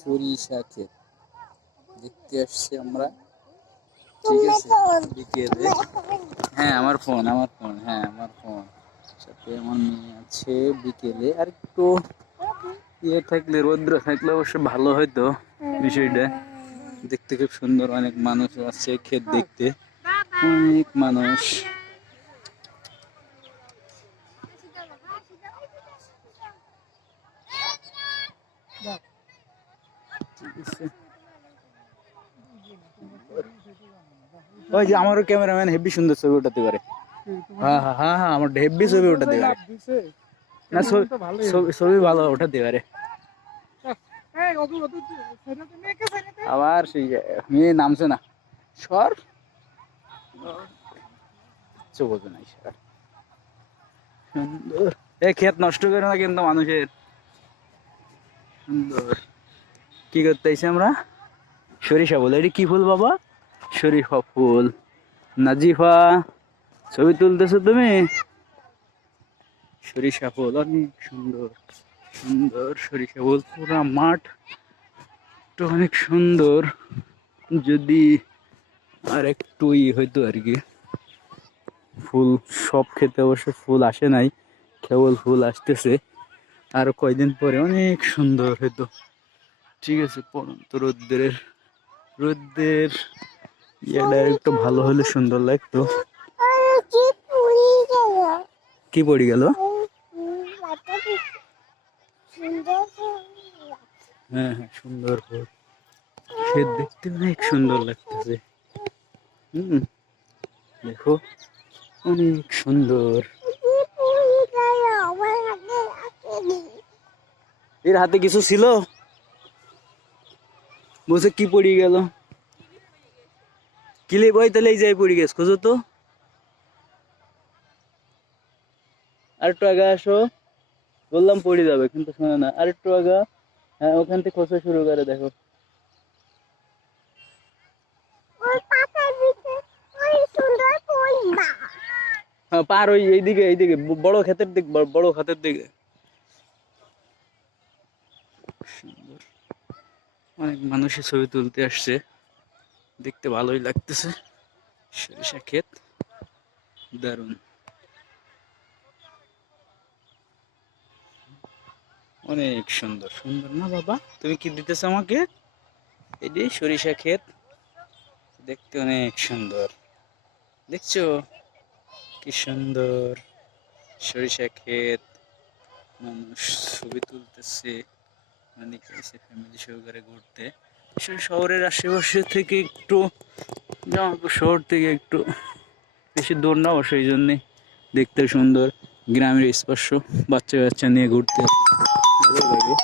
সরিষা ক্ষেত দেখতে আসছি আমরা, ঠিক আছে, বিকেলে। হ্যাঁ আমার ফোন, হ্যাঁ আমার ফোন, সাথে আমার মেয়ে আছে। বিকেলে আর একটু ইয়ে থাকলে, রৌদ্র থাকলে অবশ্য ভালো হয়তো বিষয়টা। দেখতে খুব সুন্দর, অনেক মানুষ আসছে ক্ষেত দেখতে, অনেক মানুষ। ওই যে আমারও ক্যামেরাম্যান হেভি সুন্দর ছবি উঠাতে পারে। হ্যাঁ হ্যাঁ হ্যাঁ হ্যাঁ, আমার হেভি ছবি উঠাতে পারে না, ছবি ভালো উঠাতে পারে। আবার সেই মেয়ে নামছে না, সর বোঝে নাই সর। সুন্দর, এই ক্ষেত নষ্ট করে না কিন্তু মানুষের। সুন্দর, কি করতে আইছি আমরা? সরিষা ফুল। এটি কি ফুল বাবা? সরিষা ফুল। নাজিফা ছবি তুলতেছো তুমি? সরিষা ফুল অনেক সুন্দর সুন্দর সরিষা ফুল, পুরা মাঠ অনেক সুন্দর। যদি আর একটু হইতো আর কি, ফুল সব ক্ষেতে অবশ্য ফুল আসে নাই, কেবল ফুল আসতেছে। আর কয়দিন পরে অনেক সুন্দর হইতো, ঠিক আছে। পরন্ত রোদ্রের ইয়েটা একটু ভালো হলে সুন্দর লাগতো। কি পড়ে গেল? হ্যাঁ হ্যাঁ, সুন্দর ফুল, সে দেখতে অনেক সুন্দর লাগতেছে। দেখো অনেক সুন্দর। এর হাতে কিছু ছিল, বলছে কি পড়ে গেল? কিলে বই তাহলে এই যাই পড়ে গেছে, খোঁজো তো। আর একটু আগে আসো, বললাম পড়ে যাবে কিন্তু শোনো না। আর একটু আগে, হ্যাঁ ওখান থেকে খোঁজা শুরু করে দেখো। হ্যাঁ পার ওই এইদিকে এইদিকে বড় ক্ষেতের দিক, বড় ক্ষেতের দিকে। সুন্দর, অনেক মানুষের ছবি তুলতে আসছে, দেখতে ভালোই লাগতেছে। সরিষা ক্ষেত দারুণ, অনেক সুন্দর। সুন্দর না বাবা? তুমি কি দিতেছ আমাকে? এটি সরিষা ক্ষেত, দেখতে অনেক সুন্দর। দেখছো কি সুন্দর সরিষা ক্ষেত, মানুষ ছবি তুলতেছে, অনেকে এসে ফ্যামিলি সহকারে ঘুরতে। শহরের আশেপাশে থেকে একটু, জামালপুর শহর থেকে একটু বেশি দূর না, সেই জন্যে দেখতে সুন্দর। গ্রামের স্পর্শ, বাচ্চা বাচ্চা নিয়ে ঘুরতে ভালো লাগে।